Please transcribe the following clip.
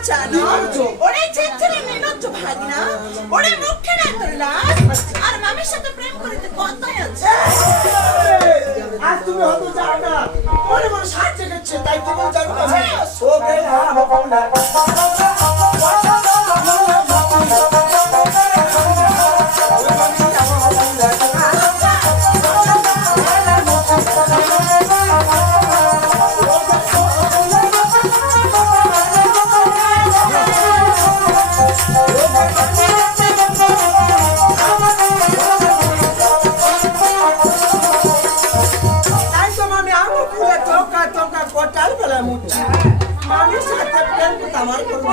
చాలు ఒరే చెత్తలే నిన్నొచ్చు భాగిన ఒరే ముఖ్యనే তোলা আর মামির সাথে প্রেম করতে কতই আছে? আর তুমি হতো যাও না ওরে মন সাহায্য করছে তাই তোমার জানো না সো গেল হ্যাঁ হব না। মুচি মানুষের সাথে প্রেম আমার করব